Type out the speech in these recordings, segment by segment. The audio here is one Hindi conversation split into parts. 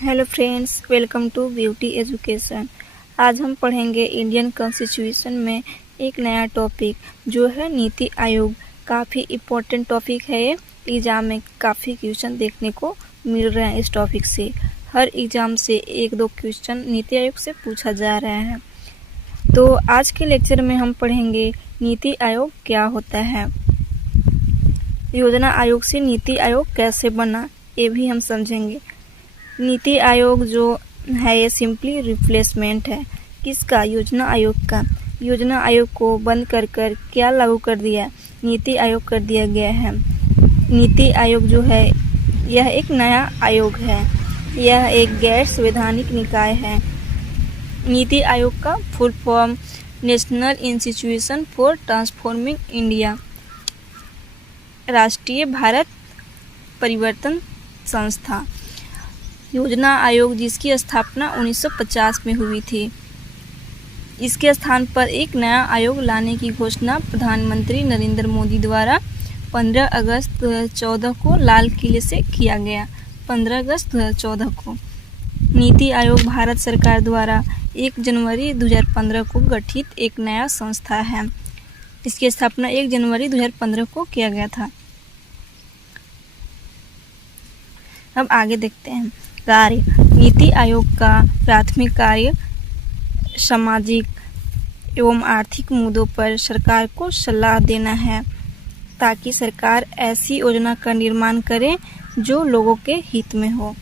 Hello friends, welcome to beauty education. आज हम पढ़ेंगे इंडियन कॉन्स्टिट्यूशन में एक नया टॉपिक जो है नीति आयोग। काफ़ी इम्पोर्टेंट टॉपिक है ये। एग्ज़ाम में काफ़ी क्वेश्चन देखने को मिल रहे हैं इस टॉपिक से। हर एग्ज़ाम से एक दो क्वेश्चन नीति आयोग से पूछा जा रहा है। तो आज के लेक्चर में हम पढ़ेंगे नीति आयोग क्या होता है, योजना आयोग से नीति आयोग कैसे बना, ये भी हम समझेंगे। नीति आयोग जो है ये सिंपली रिप्लेसमेंट है किसका? योजना आयोग का। योजना आयोग को बंद कर क्या लागू कर दिया? नीति आयोग कर दिया गया है। नीति आयोग जो है यह एक नया आयोग है, यह एक गैर संवैधानिक निकाय है। नीति आयोग का full form national institution for transforming India, राष्ट्रीय भारत परिवर्तन संस्था। योजना आयोग जिसकी स्थापना 1950 में हुई थी। इसके स्थान पर एक नया आयोग लाने की घोषणा प्रधानमंत्री नरेंद्र मोदी द्वारा 15 अगस्त 2014 को लाल किले से किया गया। 15 अगस्त 2014 को नीति आयोग भारत सरकार द्वारा 1 जनवरी 2015 को गठित एक नया संस्था है। इसकी स्थापना 1 जनवरी 2015 को किया गया था। अब आगे देखते हैं कार्य। नीति आयोग का प्राथमिक कार्य सामाजिक एवं आर्थिक मुद्दों पर सरकार को सलाह देना है ताकि सरकार ऐसी योजना का निर्माण करे जो लोगों के हित में हो।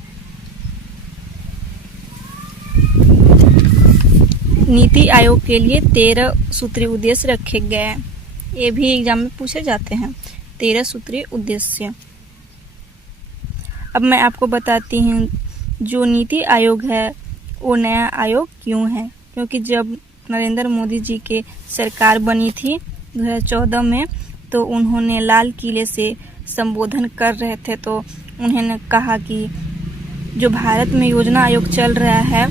नीति आयोग के लिए 13 सूत्रीय उद्देश्य रखे गए हैं। ये भी एग्जाम में पूछे जाते हैं, 13 सूत्रीय उद्देश्य। अब मैं आपको बताती हूँ जो नीति आयोग है वो नया आयोग क्यों है। क्योंकि जब नरेंद्र मोदी जी के सरकार बनी थी 2014 में, तो उन्होंने लाल किले से संबोधन कर रहे थे, तो उन्होंने कहा कि जो भारत में योजना आयोग चल रहा है,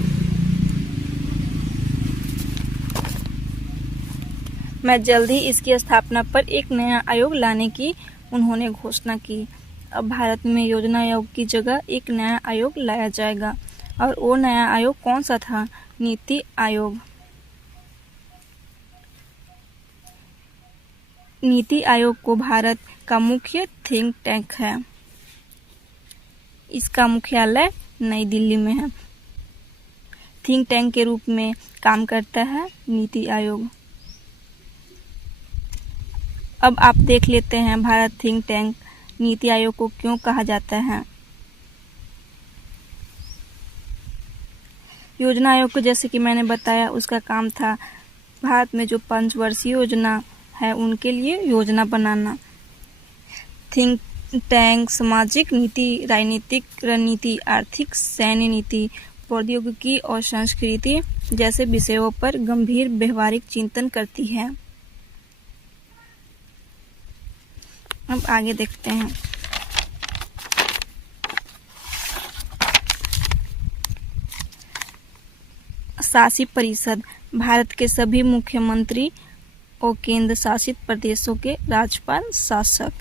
मैं जल्द ही इसकी स्थापना पर एक नया आयोग लाने की उन्होंने घोषणा की। अब भारत में योजना आयोग की जगह एक नया आयोग लाया जाएगा। और वो नया आयोग कौन सा था? नीति आयोग। नीति आयोग को भारत का मुख्य थिंक टैंक है। इसका मुख्यालय नई दिल्ली में है। थिंक टैंक के रूप में काम करता है नीति आयोग। अब आप देख लेते हैं भारत थिंक टैंक नीति आयोग को क्यों कहा जाता है। योजना आयोग को जैसे कि मैंने बताया, उसका काम था भारत में जो 5 वर्षीय योजना है उनके लिए योजना बनाना। थिंक टैंक सामाजिक नीति, राजनीतिक रणनीति, आर्थिक, सैन्य नीति, प्रौद्योगिकी और संस्कृति जैसे विषयों पर गंभीर व्यवहारिक चिंतन करती है। अब आगे देखते हैं। शासी परिषद भारत के सभी मुख्यमंत्री और केंद्र शासित प्रदेशों के राज्यपाल शासक,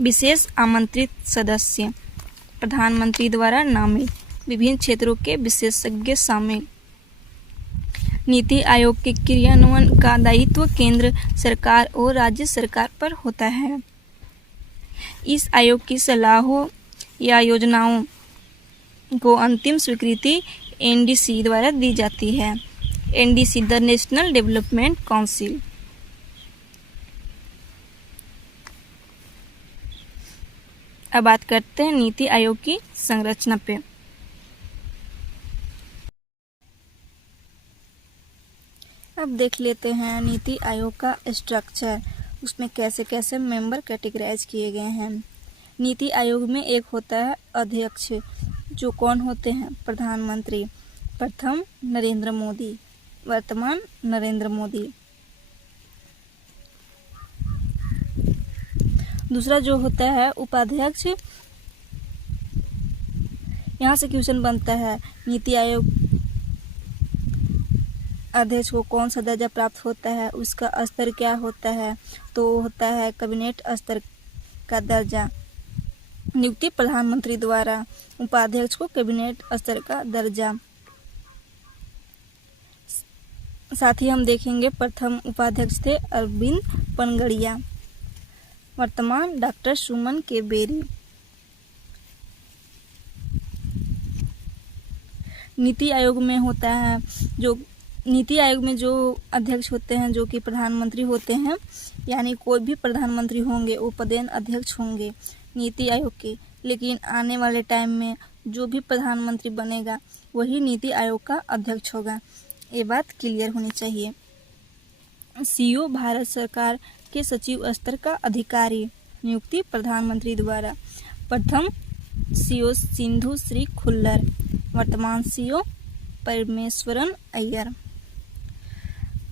विशेष आमंत्रित सदस्य, प्रधानमंत्री द्वारा नामित, विभिन्न क्षेत्रों के विशेषज्ञ शामिल। नीति आयोग के क्रियान्वयन का दायित्व केंद्र सरकार और राज्य सरकार पर होता है। इस आयोग की सलाहों या योजनाओं को अंतिम स्वीकृति एनडीसी द्वारा दी जाती है। NDC the national development council. अब बात करते हैं नीति आयोग की संरचना पे। अब देख लेते हैं नीति आयोग का स्ट्रक्चर, उसमें कैसे कैसे मेंबर कैटेगराइज किए गए हैं। नीति आयोग में एक होता है अध्यक्ष, जो कौन होते हैं? प्रधानमंत्री। प्रथम नरेंद्र मोदी, वर्तमान नरेंद्र मोदी। दूसरा जो होता है उपाध्यक्ष। यहाँ से क्वेश्चन बनता है नीति आयोग अध्यक्ष को कौन सा दर्जा प्राप्त होता है, उसका स्तर क्या होता है? तो होता है कैबिनेट स्तर का दर्जा। नियुक्ति प्रधानमंत्री द्वारा। उपाध्यक्ष को कैबिनेट स्तर का दर्जा। साथ ही हम देखेंगे प्रथम उपाध्यक्ष थे अरविंद पनगड़िया, वर्तमान डॉक्टर सुमन के बेरी। नीति आयोग में होता है जो नीति आयोग में जो अध्यक्ष होते हैं जो कि प्रधानमंत्री होते हैं, यानी कोई भी प्रधानमंत्री होंगे वो पदेन अध्यक्ष होंगे नीति आयोग के। लेकिन आने वाले टाइम में जो भी प्रधानमंत्री बनेगा वही नीति आयोग का अध्यक्ष होगा, ये बात क्लियर होनी चाहिए। सीईओ भारत सरकार के सचिव स्तर का अधिकारी। नियुक्ति प्रधानमंत्री द्वारा। प्रथम सीईओ सिंधु श्री खुल्लर, वर्तमान सीईओ परमेश्वरन अय्यर।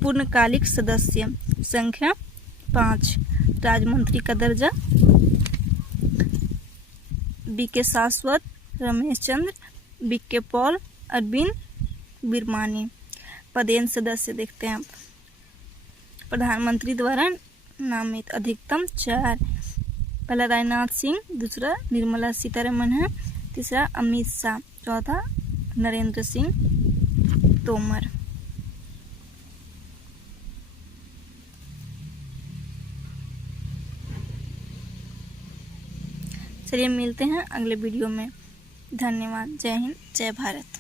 पूर्णकालिक सदस्य संख्या 5। राज्यमंत्री का दर्जा। बीके शाश्वत, रमेश चंद्र, बीके पॉल, अरविंद बिरमानी। पदेन सदस्य देखते हैं प्रधानमंत्री द्वारा नामित। अधिकतम 4। पहला राजनाथ सिंह, दूसरा निर्मला सीतारमण है, तीसरा अमित शाह, चौथा नरेंद्र सिंह तोमर। चलिए मिलते हैं अगले वीडियो में। धन्यवाद। जय हिंद, जय भारत।